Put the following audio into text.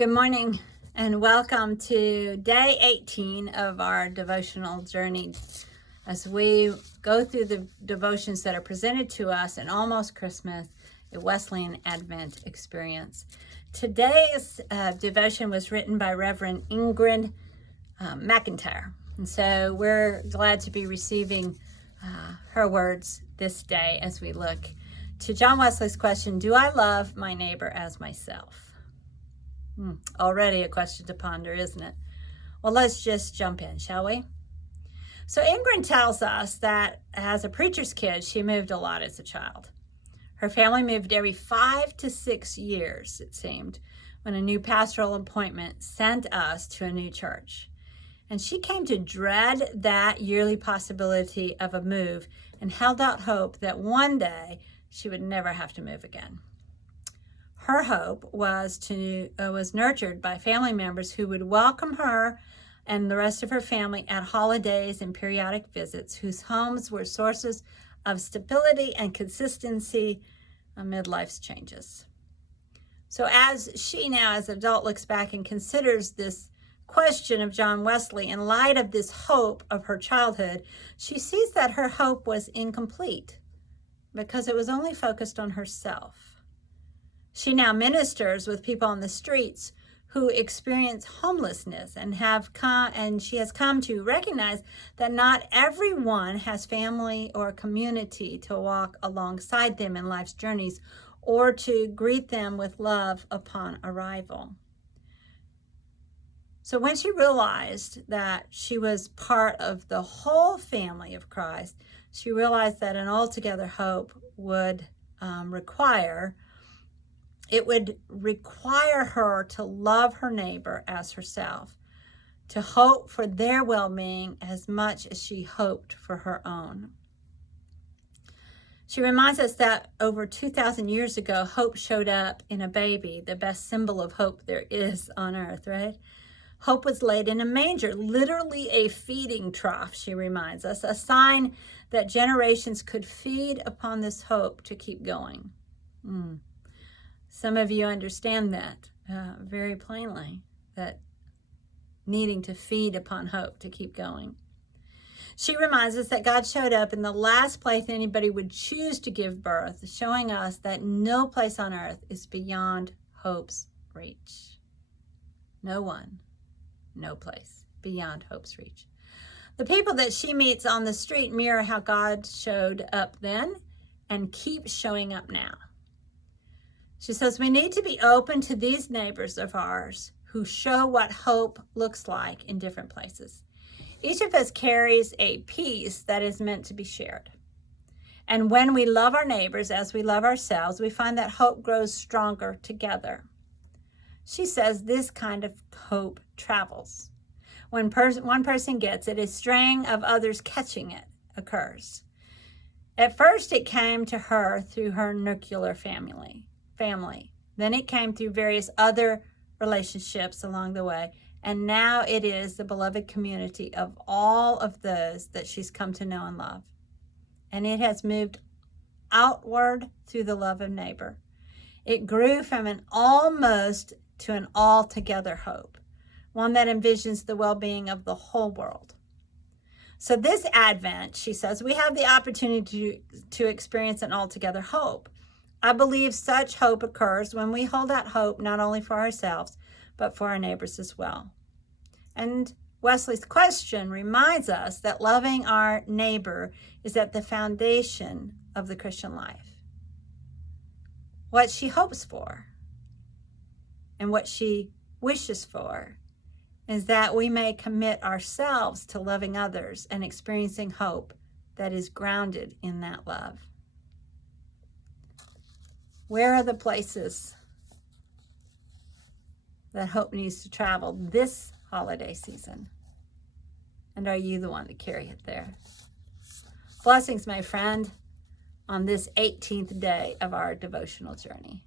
Good morning and welcome to day 18 of our devotional journey as we go through the devotions that are presented to us in Almost Christmas, a Wesleyan Advent experience. Today's devotion was written by Reverend Ingrid McIntyre, and so we're glad to be receiving her words this day as we look to John Wesley's question, do I love my neighbor as myself? Already a question to ponder, isn't it? Well, let's just jump in, shall we? So Ingrid tells us that as a preacher's kid, she moved a lot as a child. Her family moved every 5 to 6 years, it seemed, when a new pastoral appointment sent us to a new church. And she came to dread that yearly possibility of a move and held out hope that one day she would never have to move again. Her hope was nurtured by family members who would welcome her and the rest of her family at holidays and periodic visits, whose homes were sources of stability and consistency amid life's changes. So as she now, as an adult, looks back and considers this question of John Wesley in light of this hope of her childhood, she sees that her hope was incomplete because it was only focused on herself. She now ministers with people on the streets who experience homelessness and she has come to recognize that not everyone has family or community to walk alongside them in life's journeys or to greet them with love upon arrival. So when she realized that she was part of the whole family of Christ, she realized that an altogether hope would require her to love her neighbor as herself, to hope for their well-being as much as she hoped for her own. She reminds us that over 2,000 years ago, hope showed up in a baby, the best symbol of hope there is on earth, right? Hope was laid in a manger, literally a feeding trough, she reminds us, a sign that generations could feed upon this hope to keep going. Some of you understand that very plainly, that needing to feed upon hope to keep going. She reminds us that God showed up in the last place anybody would choose to give birth, showing us that no place on earth is beyond hope's reach. No one, no place beyond hope's reach. The people that she meets on the street mirror how God showed up then and keeps showing up now. She says we need to be open to these neighbors of ours who show what hope looks like in different places. Each of us carries a piece that is meant to be shared. And when we love our neighbors as we love ourselves, we find that hope grows stronger together. She says this kind of hope travels. When one person gets it, a string of others catching it occurs. At first, it came to her through her nuclear family. Then it came through various other relationships along the way. And now it is the beloved community of all of those that she's come to know and love. And it has moved outward through the love of neighbor. It grew from an almost to an altogether hope, one that envisions the well-being of the whole world. So this Advent, she says, we have the opportunity to experience an altogether hope. I believe such hope occurs when we hold out hope not only for ourselves, but for our neighbors as well. And Wesley's question reminds us that loving our neighbor is at the foundation of the Christian life. What she hopes for and what she wishes for is that we may commit ourselves to loving others and experiencing hope that is grounded in that love. Where are the places that hope needs to travel this holiday season? And are you the one to carry it there? Blessings, my friend, on this 18th day of our devotional journey.